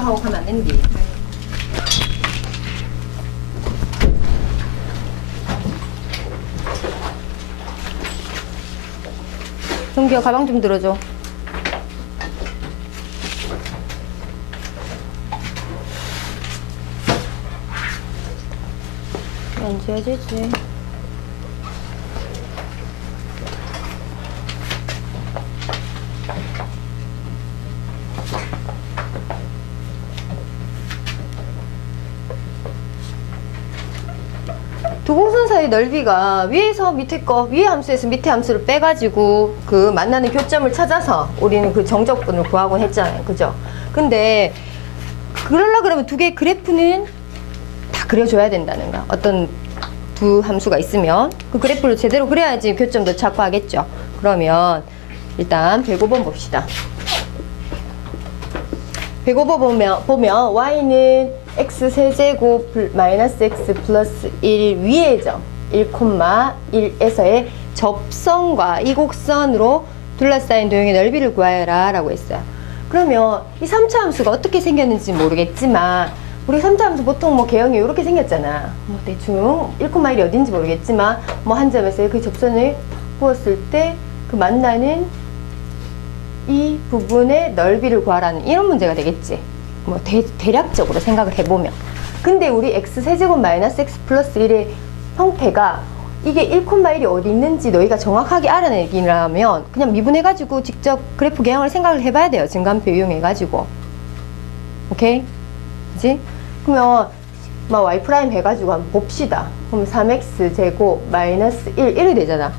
하고 가면 안 된디. 정규야 가방 좀 들어줘. 앉아야 되지. 두 공선 사이 넓이가 위에서 밑에 거, 위에 함수에서 밑에 함수를 빼가지고 그 만나는 교점을 찾아서 우리는 그 정적분을 구하곤 했잖아요. 그죠? 근데 그러려 그러면 두 개의 그래프는 다 그려줘야 된다는 거. 어떤 두 함수가 있으면 그 그래프를 제대로 그려야지 교점도 찾고 하겠죠. 그러면 일단 105번 봅시다. 105번 보면 y는 x 세제곱 마이너스 x 플러스 1 위의 점 1,1에서의 접선과 이 곡선으로 둘러싸인 도형의 넓이를 구하여라 라고 했어요. 그러면 이 3차 함수가 어떻게 생겼는지 모르겠지만 우리 3차 함수 보통 뭐 개형이 이렇게 생겼잖아. 뭐 대충 1,1이 어딘지 모르겠지만 뭐 한 점에서 그 접선을 부었을 때 그 만나는 이 부분의 넓이를 구하라는 이런 문제가 되겠지. 뭐 대략적으로 생각을 해보면. 근데 우리 x 세제곱 마이너스 x 플러스 1의 형태가 이게 1,1이 어디 있는지 너희가 정확하게 알아내기라면 그냥 미분해가지고 직접 그래프 개형을 생각을 해봐야 돼요. 증간표 이용해가지고. 오케이? 그치? 그러면 막 y 프라임 해가지고 한번 봅시다. 그럼 3x 제곱 마이너스 1 이렇게 되잖아.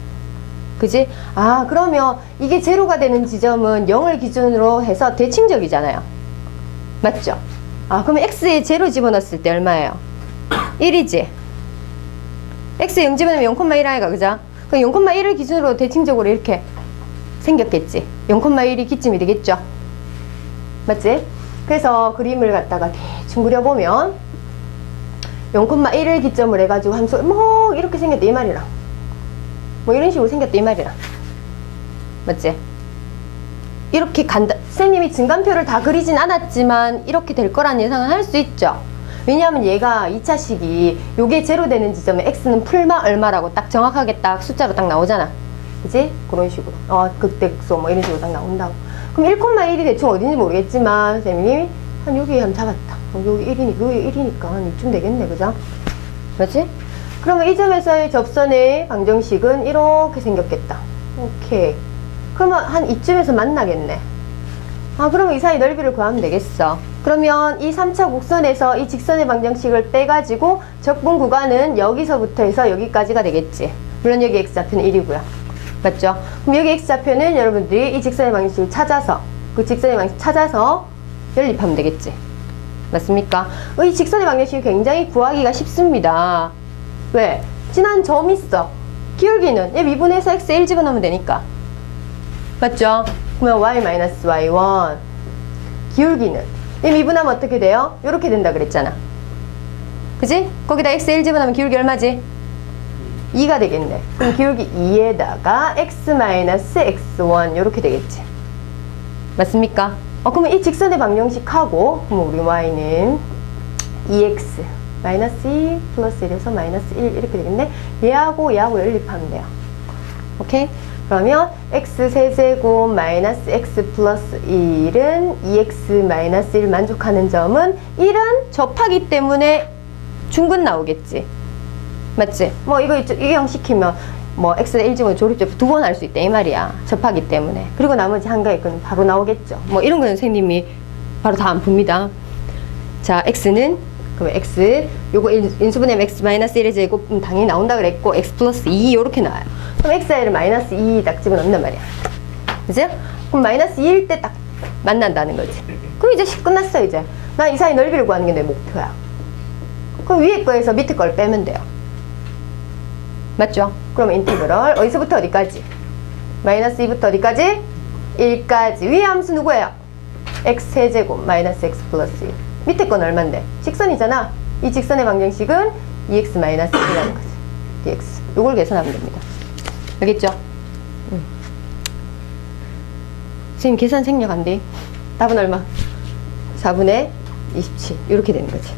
그지? 아, 그러면 이게 제로가 되는 지점은 0을 기준으로 해서 대칭적이잖아요. 맞죠? 아, 그러면 x에 제로 집어넣었을 때 얼마예요? 1이지? x에 0 집어넣으면 0,1 아이가, 그죠? 그럼 0,1을 기준으로 대칭적으로 이렇게 생겼겠지? 0,1이 기점이 되겠죠? 맞지? 그래서 그림을 갖다가 대충 그려보면 0,1을 기점을 해가지고 함수 뭐 이렇게 생겼다 이 말이라. 뭐 이런 식으로 생겼다 이 말이라. 맞지? 이렇게 선생님이 증간표를 다 그리진 않았지만 이렇게 될 거란 예상은 할 수 있죠. 왜냐하면 얘가 2차식이 요게 제로 되는 지점에 x는 풀마 얼마라고 딱 정확하게 딱 숫자로 딱 나오잖아. 그지? 그런 식으로 극대수 뭐 이런 식으로 딱 나온다고. 그럼 1,1이 대충 어딘지 모르겠지만 선생님이 한 여기 한번 잡았다. 여기 1이니까 한 이쯤 되겠네. 그죠? 맞지? 그러면 이 점에서의 접선의 방정식은 이렇게 생겼겠다. 오케이. 그러면 한 이쯤에서 만나겠네. 아, 그러면 이 사이 넓이를 구하면 되겠어. 그러면 이 3차 곡선에서 이 직선의 방정식을 빼가지고 적분 구간은 여기서부터 해서 여기까지가 되겠지. 물론 여기 x좌표는 1이고요. 맞죠? 그럼 여기 x좌표는 여러분들이 이 직선의 방정식을 찾아서 그 직선의 방정식 찾아서 연립하면 되겠지. 맞습니까? 이 직선의 방정식이 굉장히 구하기가 쉽습니다. 왜? 지난 점 있어. 기울기는 얘 미분해서 x에 1 집어넣으면 되니까. 맞죠? 그러면 y-y1 기울기는 얘 미분하면 어떻게 돼요? 이렇게 된다 그랬잖아. 그지? 거기다 x에 1 집어넣으면 기울기 얼마지? 2가 되겠네. 그럼 기울기 2에다가 x-x1 이렇게 되겠지. 맞습니까? 그러면 이 직선의 방정식하고 그럼 우리 y는 2x 마이너스 2 플러스 1에서 마이너스 1 이렇게 되겠네. 얘하고 연립하면 돼요. 오케이? 그러면 x 세제곱 마이너스 x 플러스 1은 2x 마이너스 1 만족하는 점은 1은 접하기 때문에 중근 나오겠지. 맞지? 뭐 이거 이형시키면 뭐 x에 1 집어넣으면 조립접 2번 할 수 있다 이 말이야. 접하기 때문에. 그리고 나머지 한가위 건 바로 나오겠죠. 뭐 이런 건 선생님이 바로 다 안 풉니다. 자, x는 그러면 x 요거 인수분해하면 x 마이너스 1의 제곱 당연히 나온다 그랬고 x 플러스 2 요렇게 나와요. 그럼 x를 마이너스 2 딱 집어넣는단 말이야. 그죠? 그럼 마이너스 2일 때 딱 만난다는 거지. 그럼 이제 끝났어 이제. 난 이 사이 넓이를 구하는 게 내 목표야. 그럼 위에 거에서 밑에 걸 빼면 돼요. 맞죠? 그럼 인티그럴 어디서부터 어디까지? 마이너스 2부터 어디까지? 1까지. 위에 함수 누구예요? x 세제곱 마이너스 x 플러스 1. 밑에 건 얼만데? 직선이잖아. 이 직선의 방정식은 2x 마이너스 1이라는 거지. dx. 요걸 계산하면 됩니다. 알겠죠? 선생님 계산 생략 안 돼. 답은 얼마? 4분의 27 이렇게 되는 거지.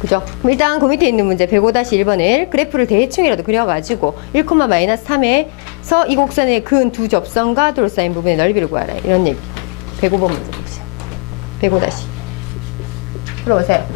그죠? 그럼 일단 그 밑에 있는 문제 105-1번을 그래프를 대충이라도 그려가지고 1,-3에서 이 곡선의 근 두 접선과 둘러싸인 부분의 넓이를 구하라. 이런 얘기. 105번 문제 봅시다. 105- 풀어보세요.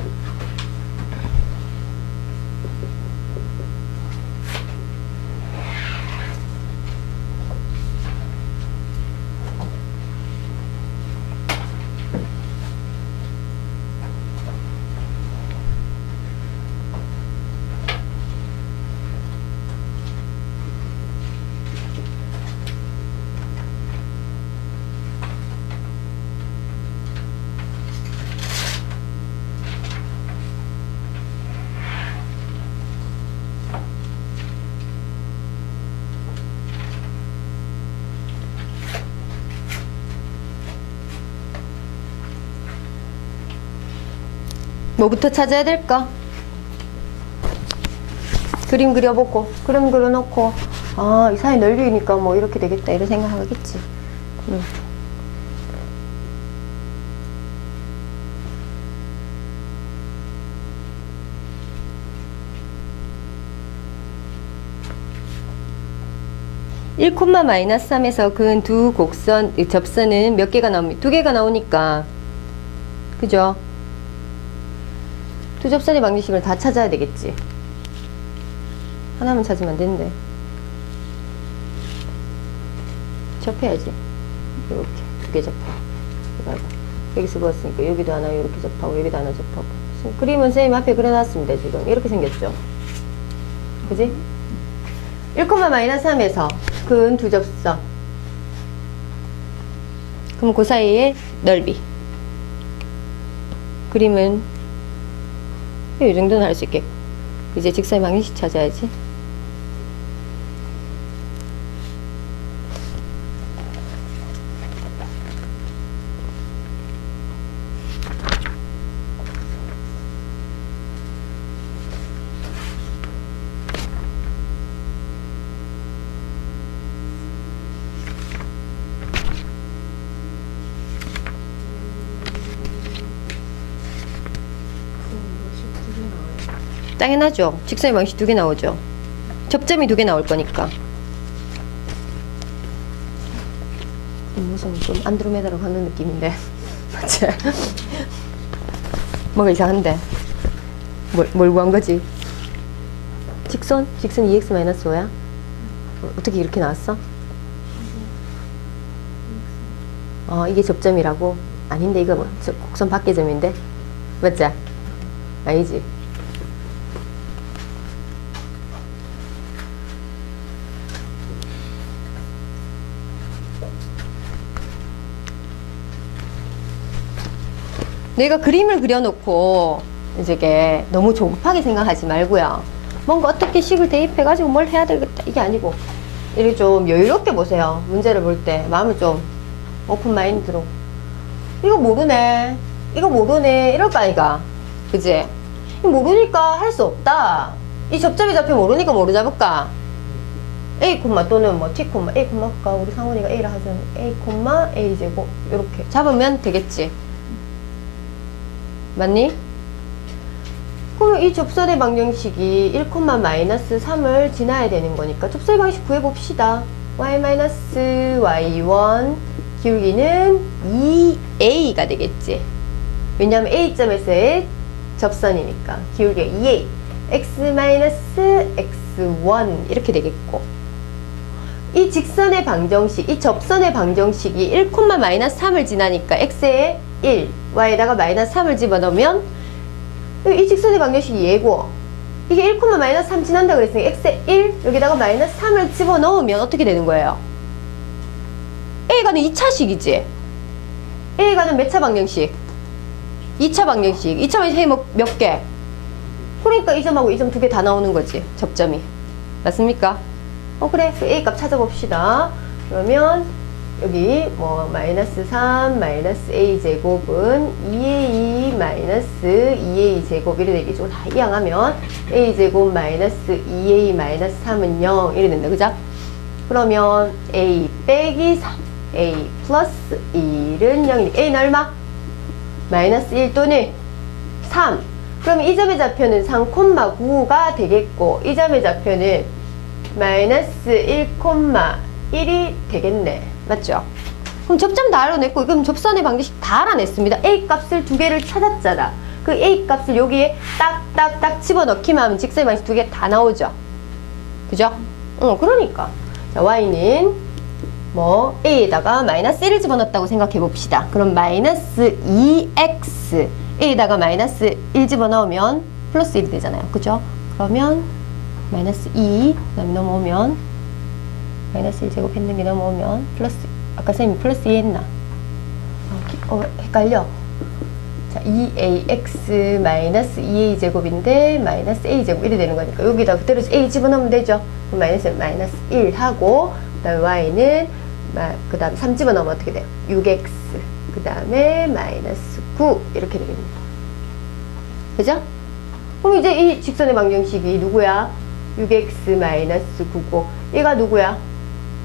뭐부터 찾아야 될까? 그림 그려보고 그림 그려놓고 아, 이 사이 넓이니까 뭐 이렇게 되겠다 이런 생각하겠지. 1,-3에서 근 두 곡선 접선은 몇 개가 나옵니까? 두 개가 나오니까 그죠? 두 접선의 방정식을 다 찾아야 되겠지. 하나만 찾으면 안 되는데. 접해야지. 이렇게 두 개 접하고. 여기서 그었으니까 여기도 하나 이렇게 접하고 여기도 하나 접하고. 그림은 선생님 앞에 그려놨습니다. 지금 이렇게 생겼죠. 그지? 1,-3에서 근 두 접선. 그럼 그 사이의 넓이. 그림은 이 정도는 할 수 있겠고. 이제 직사의 방정식 찾아야지. 당연하죠. 직선의 방식 두 개 나오죠. 접점이 두 개 나올 거니까. 무슨 좀 안드로메다로 가는 느낌인데. 맞지? 뭐가 이상한데. 뭘 구한 거지? 직선 2x-5야? 어떻게 이렇게 나왔어? 이게 접점이라고? 아닌데 이거 뭐 곡선 밖의 점인데? 맞지? 아니지? 내가 그림을 그려놓고 이제 너무 조급하게 생각하지 말고요. 뭔가 어떻게 식을 대입해가지고 뭘 해야 되겠다 이게 아니고 이렇게 좀 여유롭게 보세요. 문제를 볼 때 마음을 좀 오픈 마인드로 이거 모르네 이럴 거 아이가. 그지? 모르니까 할 수 없다. 이 접점이 잡히면 모르니까 뭐로 잡을까? A, 또는 뭐 T, A, 가 우리 상원이가 A라 하자면 A, A 제곱 이렇게 잡으면 되겠지. 맞니? 그러면 이 접선의 방정식이 1,-3을 지나야 되는 거니까 접선의 방식 구해봅시다. y-y1 기울기는 2a가 되겠지. 왜냐하면 a점에서의 접선이니까 기울기가 2a x-x1 이렇게 되겠고, 이 직선의 방정식, 이 접선의 방정식이 1,-3을 지나니까 x에 1, y에다가 -3을 집어넣으면 이 직선의 방정식이 얘고, 이게 1,-3 지난다 그랬으니까 x에 1, 여기다가 -3을 집어넣으면 어떻게 되는 거예요? a가는 2차식이지. a가는 몇 차 방정식? 2차 방정식. 2차 방정식이 몇 개? 그러니까 이 점하고 이 점 두 개 다 나오는 거지, 접점이. 맞습니까? 그래. 그 a 값 찾아봅시다. 그러면 여기 뭐 -3 -a 제곱은 2a 2a 제곱 이래 되기 쪽으로 다 이항하면 a 제곱 -2a 3은 0 이래 된다. 그죠? 그러면 a 빼기 3 a 플러스 1은 0이니까 a는 얼마? -1 또는 3. 그러면 이 점의 좌표는 3,9가 되겠고 이 점의 좌표는 마이너스 1,1이 되겠네. 맞죠? 그럼 접점 다 알아냈고 그럼 접선의 방정식 다 알아냈습니다. A 값을 두 개를 찾았잖아. 그 A 값을 여기에 딱딱딱 집어넣기만 하면 직선의 방정식 두 개 다 나오죠. 그죠? 그러니까 자, Y는 뭐 A에다가 마이너스 1을 집어넣었다고 생각해 봅시다. 그럼 마이너스 2x A에다가 마이너스 1 집어넣으면 플러스 1이 되잖아요. 그죠? 그러면 마이너스 2 그다음에 넘어오면 마이너스 1제곱 했는 게 넘어오면 플러스 아까 선생님이 플러스 2 했나? 헷갈려. 자, 2ax 마이너스 2a 제곱인데 마이너스 a 제곱 1이 되는 거니까 여기다 그대로 a 집어넣으면 되죠. 그럼 마이너스 1 하고 그 다음에 y는 그 다음에 3 집어넣으면 어떻게 돼요? 6x 그 다음에 마이너스 9 이렇게 되겠네요. 그죠? 그럼 이제 이 직선의 방정식이 누구야? 6x 마이너스 9고 얘가 누구야?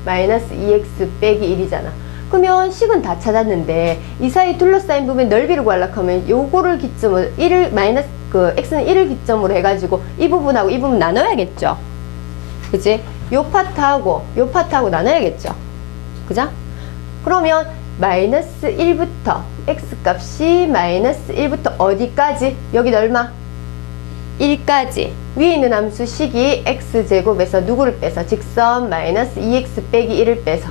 마이너스 2x 빼기 1이잖아. 그러면 식은 다 찾았는데 이 사이 둘러싸인 부분 넓이를 구하려고 하면 요거를 기점으로 1을 마이너스 그 x는 1을 기점으로 해가지고 이 부분하고 이 부분 나눠야겠죠. 그치? 요 파트하고 요 파트하고 나눠야겠죠. 그죠? 그러면 마이너스 1부터 x 값이 마이너스 1부터 어디까지? 여기 얼마? 1까지 위에 있는 함수 식이 x제곱에서 누구를 빼서 직선 마이너스 2x 빼기 1을 빼서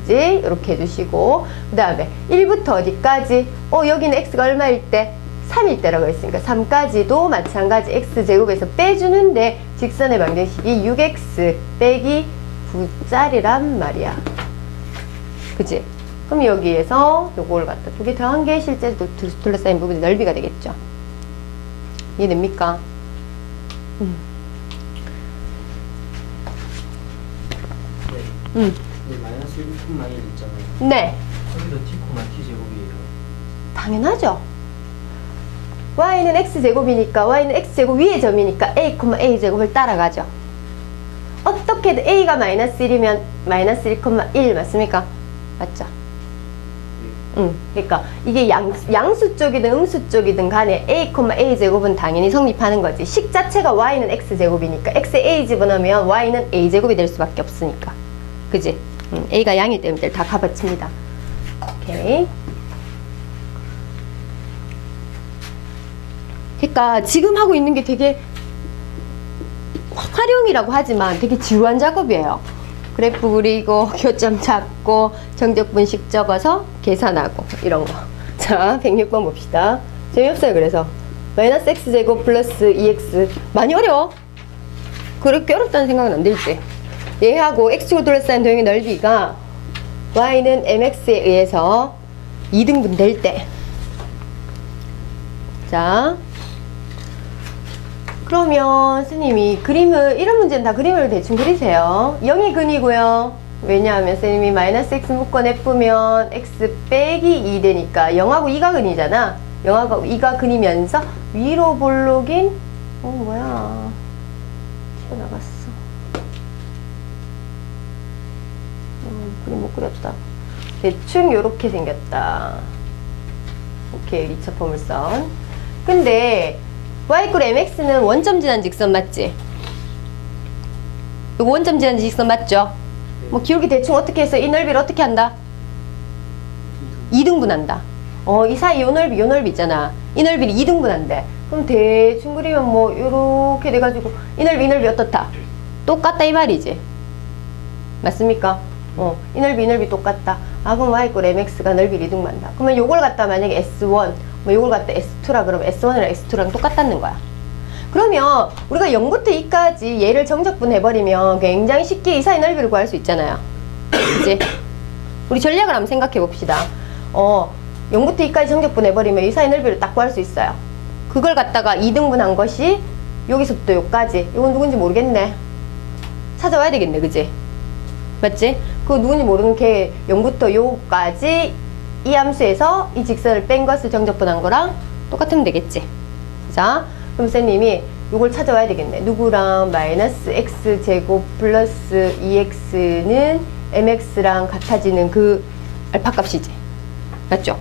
그지? 이렇게 해주시고 그 다음에 1부터 어디까지? 여기는 x가 얼마일 때? 3일 때라고 했으니까 3까지도 마찬가지 x제곱에서 빼주는데 직선의 방정식이 6x 빼기 9짜리란 말이야. 그지? 그럼 여기에서 요걸 갖다 두 개 더한 게 실제 둘러싸인 부분의 넓이가 되겠죠. 이해됩니까? 네, 마이너스 1,1 있잖아요. 네. 거기도 t, t제곱이에요. 당연하죠. y는 x제곱이니까 y는 x제곱 위의 점이니까 a, a제곱을 따라가죠. 어떻게든 a가 마이너스 1이면 마이너스 1,1 맞습니까? 맞죠? 그러니까 이게 양수 쪽이든 음수 쪽이든 간에 a, a제곱은 당연히 성립하는 거지. 식 자체가 y는 x제곱이니까 x에 a 집어넣으면 y는 a제곱이 될 수밖에 없으니까. 그지? a가 양일 때문에 다 값어칩니다. 오케이. 그러니까 지금 하고 있는 게 되게 활용이라고 하지만 되게 지루한 작업이에요. 그래프 그리고 교점 잡고 정적 분식 적어서 계산하고 이런 거. 자, 106번 봅시다. 재미없어요. 그래서 마이너스 x제곱 플러스 2x 많이 어려워. 그렇게 어렵다는 생각은 안 들지. 얘하고 x축을 둘러싸인 도형의 넓이가 y는 mx에 의해서 2등분 될 때. 자, 그러면 스님이 그림을 이런 문제는 다 그림을 대충 그리세요. 0이 근이고요. 왜냐하면 스님이 마이너스 x 묶어 내쁘면 x 빼기 2 되니까 0하고 2가 근이잖아. 0하고 2가 근이면서 위로 볼록인 뭐야 튀어나갔어. 그림 못 그렸다. 대충 요렇게 생겼다. 오케이, 2차 포물선. 근데 y = mx는 원점 지난 직선 맞지? 이거 원점 지난 직선 맞죠? 뭐 기울기 대충 어떻게 해서 이 넓이를 어떻게 한다? 2등분한다. 이 사이 요 넓이 있잖아. 이 넓이를 2등분한대. 그럼 대충 그리면 뭐 요렇게 돼가지고 이 넓이 어떻다? 똑같다 이 말이지. 맞습니까? 이 넓이 똑같다. 그럼 y = mx가 넓이를 2등분한다. 그러면 요걸 갖다 만약에 s1 뭐 요걸 갖다 S2라 그러면 S1이랑 S2랑 똑같다는 거야. 그러면 우리가 0부터 2까지 얘를 정적분 해버리면 굉장히 쉽게 이 사이 넓이를 구할 수 있잖아요. 그치? 우리 전략을 한번 생각해 봅시다. 0부터 2까지 정적분 해버리면 이 사이 넓이를 딱 구할 수 있어요. 그걸 갖다가 2등분 한 것이 여기서부터 여기까지. 이건 누군지 모르겠네. 찾아와야 되겠네. 그치? 맞지? 그거 누군지 모르는 게 0부터 요까지 이 함수에서 이 직선을 뺀 것을 정적분한 거랑 똑같으면 되겠지. 자, 그럼 쌤님이 이걸 찾아와야 되겠네. 누구랑 마이너스 x제곱 플러스 2x는 mx랑 같아지는 그 알파 값이지. 맞죠?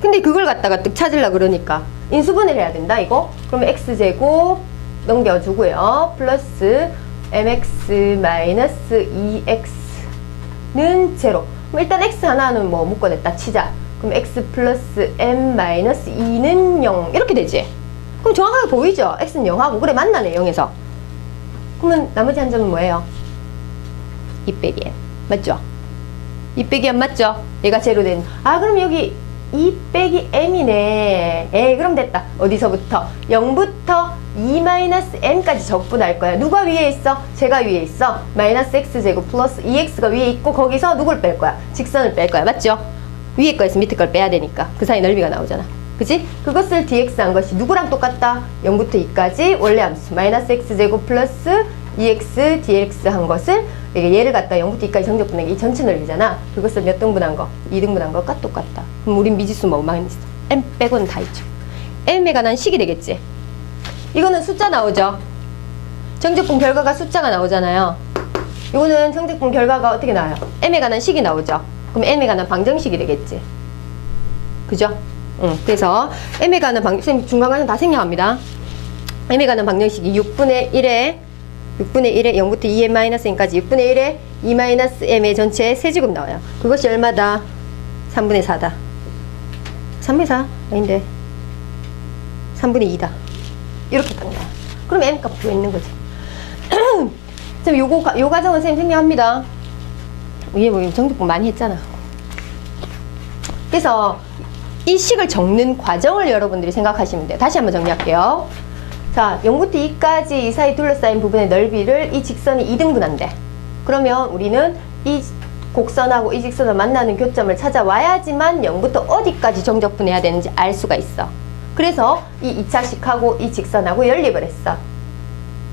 근데 그걸 갖다가 뜩 찾으려고 그러니까 인수분해를 해야 된다 이거. 그러면 x제곱 넘겨주고요. 플러스 mx 마이너스 2x는 제로. 그럼 일단 x 하나는 뭐 묶어냈다 치자. 그럼 x 플러스 m 마이너스 2는 0 이렇게 되지. 그럼 정확하게 보이죠? x는 0하고 그래 맞나네 0에서. 그러면 나머지 한 점은 뭐예요? 2 빼기 m 맞죠? 2 빼기 m 맞죠? 얘가 제로 된. 아 그럼 여기 2 빼기 m이네. 에 그럼 됐다. 어디서부터? 0부터 2 마이너스 m까지 적분할 거야. 누가 위에 있어? 제가 위에 있어. 마이너스 x제곱 플러스 2x가 위에 있고 거기서 누굴 뺄 거야? 직선을 뺄 거야. 맞죠? 위에 거에서 밑에 걸 빼야 되니까 그 사이 넓이가 나오잖아. 그지? 그것을 dx 한 것이 누구랑 똑같다? 0부터 2까지 원래 함수 마이너스 x제곱 플러스 2x dx 한 것을 얘를 갖다 0부터 2까지 정적분하기 이 전체 넓이잖아. 그것을 몇 등분한 거? 2등분한 것과 똑같다. 그럼 우린 미지수 뭐만 있어? m 빼고는 다 있죠. m에 관한 식이 되겠지. 이거는 숫자 나오죠. 정적분 결과가 숫자가 나오잖아요. 이거는 정적분 결과가 어떻게 나와요? m에 관한 식이 나오죠. 그럼 m에 관한 방정식이 되겠지. 그죠? 그래서 m에 관한 선생님 중간까지 다 생략합니다. m에 관한 방정식이 6분의 1에 0부터 2m-n까지 6분의 1에 2-m의 전체 세제곱 나와요. 그것이 얼마다? 3분의 4다. 3분의 4? 아닌데 3분의 2다. 이렇게 딱 나와. 그럼 m 값 구해있는 거지. 요 과정은 선생님 생략합니다. 위에 뭐 정적분 많이 했잖아. 그래서 이 식을 적는 과정을 여러분들이 생각하시면 돼요. 다시 한번 정리할게요. 자, 0부터 2까지 이 사이 둘러싸인 부분의 넓이를 이 직선이 2등분한대. 그러면 우리는 이 곡선하고 이 직선을 만나는 교점을 찾아와야지만 0부터 어디까지 정적분해야 되는지 알 수가 있어. 그래서 이 2차식하고 이 직선하고 연립을 했어.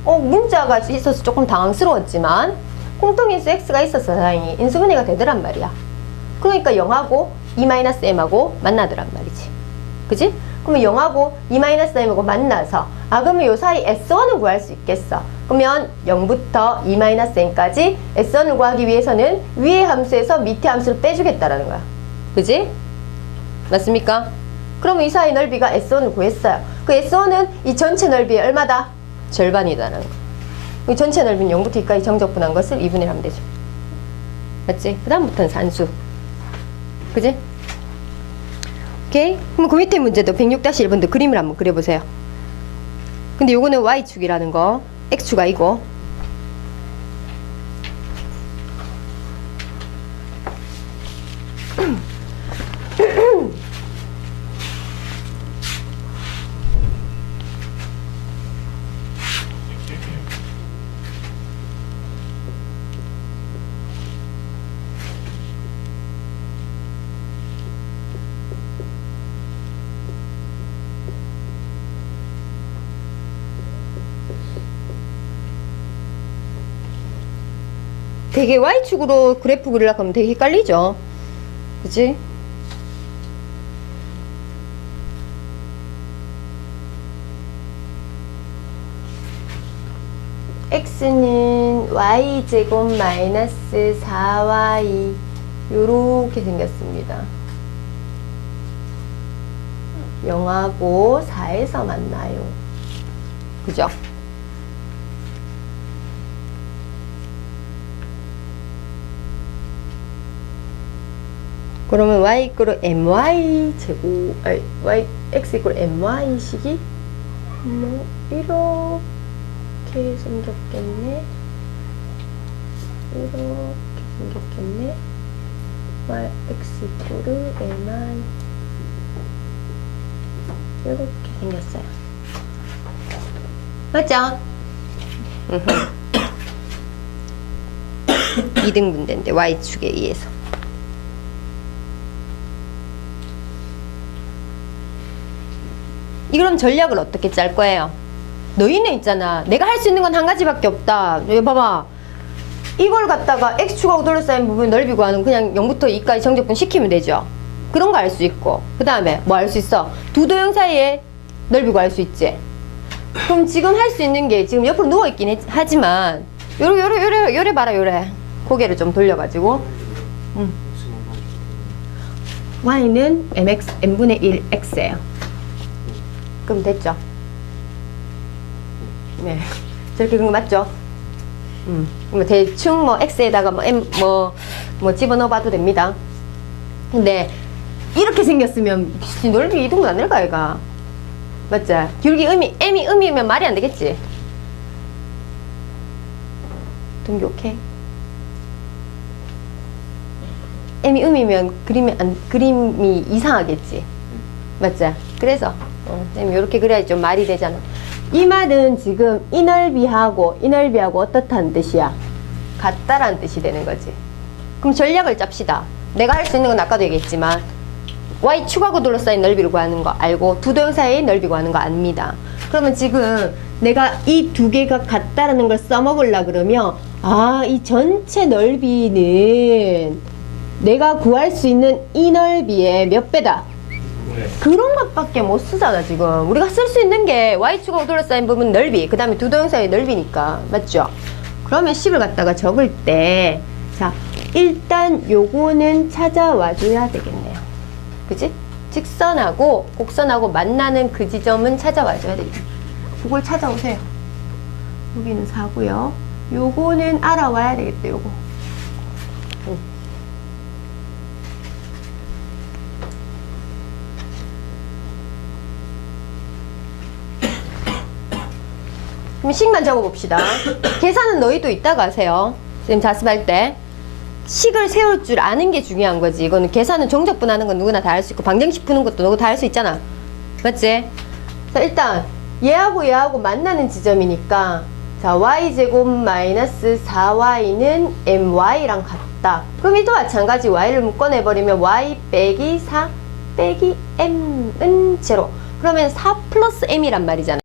문자가 있어서 조금 당황스러웠지만 공통인수 x가 있어서 다행히 인수분해가 되더란 말이야. 그러니까 0하고 2-m하고 만나더란 말이지. 그지? 그러면 0하고 2-m하고 만나서 그러면 요 사이 S1을 구할 수 있겠어. 그러면 0부터 2-m까지 S1을 구하기 위해서는 위의 함수에서 밑의 함수를 빼주겠다라는 거야. 그지? 맞습니까? 그러면 이 사이 넓이가 S1을 구했어요. 그 S1은 이 전체 넓이의 얼마다? 절반이다라는 거. 이 전체 넓이는 0부터 2까지 정적분한 것을 2분의 1 하면 되죠. 맞지? 그 다음부터는 산수. 그지? 오케이? 그럼 그 밑에 문제도 106-1번도 그림을 한번 그려보세요. 근데 요거는 Y축이라는 거, X축 아니고. 되게 Y축으로 그래프 그리려고 하면 되게 헷갈리죠. 그치? X는 Y제곱 마이너스 4Y 요렇게 생겼습니다. 0하고 4에서 만나요. 그죠? 그러면 y 이끌어 my 제곱 x 이끌어 my 식이 뭐 이렇게 생겼겠네. 이렇게 생겼겠네. y x 이끌어 my 이렇게 생겼어요. 맞죠? 2등분된데 y축에 의해서. 그럼 전략을 어떻게 짤 거예요? 너희는 있잖아. 내가 할 수 있는 건 한 가지밖에 없다. 여기 봐봐. 이걸 갖다가 X축하고 둘러싸인 부분 넓이 구하는 그냥 0부터 2까지 정적분 시키면 되죠. 그런 거 알 수 있고. 그 다음에 뭐 알 수 있어? 두 도형 사이에 넓이 구할 수 있지. 그럼 지금 할 수 있는 게 지금 옆으로 누워있긴 하지만 요래 봐라 요래. 고개를 좀 돌려가지고 Y는 mx n분의 1 x예요. 그럼 됐죠? 네. 저렇게 그런 거 맞죠? 뭐 대충 뭐 x에다가 뭐 m 뭐 집어넣어 봐도 됩니다. 근데 이렇게 생겼으면 넓이 이동은 안 될까 얘가? 맞지? 기울기 m이 음이면 말이 안 되겠지? 동기 오케이? m이 음이면 그림이 이상하겠지? 맞지? 그래서 쌤이 이렇게 그려야지 좀 말이 되잖아. 이 말은 지금 이 넓이하고 어떻다는 뜻이야? 같다라는 뜻이 되는 거지. 그럼 전략을 짭시다. 내가 할 수 있는 건 아까도 얘기했지만 y축하고 둘러싸인 넓이를 구하는 거 알고 두 도형 사이의 넓이 구하는 거 압니다. 그러면 지금 내가 이 두 개가 같다라는 걸 써먹으려 그러면 이 전체 넓이는 내가 구할 수 있는 이 넓이의 몇 배다? 그런 것밖에 못 쓰잖아 지금. 우리가 쓸 수 있는 게 y축하고 둘러싸인 부분 넓이, 그 다음에 두 도형 사이의 넓이니까. 맞죠? 그러면 식을 갖다가 적을 때 자 일단 요거는 찾아와 줘야 되겠네요. 그치? 직선하고 곡선하고 만나는 그 지점은 찾아와 줘야 되겠네. 그걸 찾아오세요. 여기는 4고요. 요거는 알아와야 되겠다. 요거. 그럼 식만 적어봅시다. 계산은 너희도 이따가 하세요. 선생님 자습할 때. 식을 세울 줄 아는 게 중요한 거지. 이거는 계산은 정적분하는 건 누구나 다 할 수 있고 방정식 푸는 것도 누구 다 할 수 있잖아. 맞지? 자 일단 얘하고 만나는 지점이니까 자 y제곱 마이너스 4y는 my랑 같다. 그럼 이도 마찬가지 y를 묶어내버리면 y 빼기 4 빼기 m은 제로. 그러면 4 플러스 m이란 말이잖아.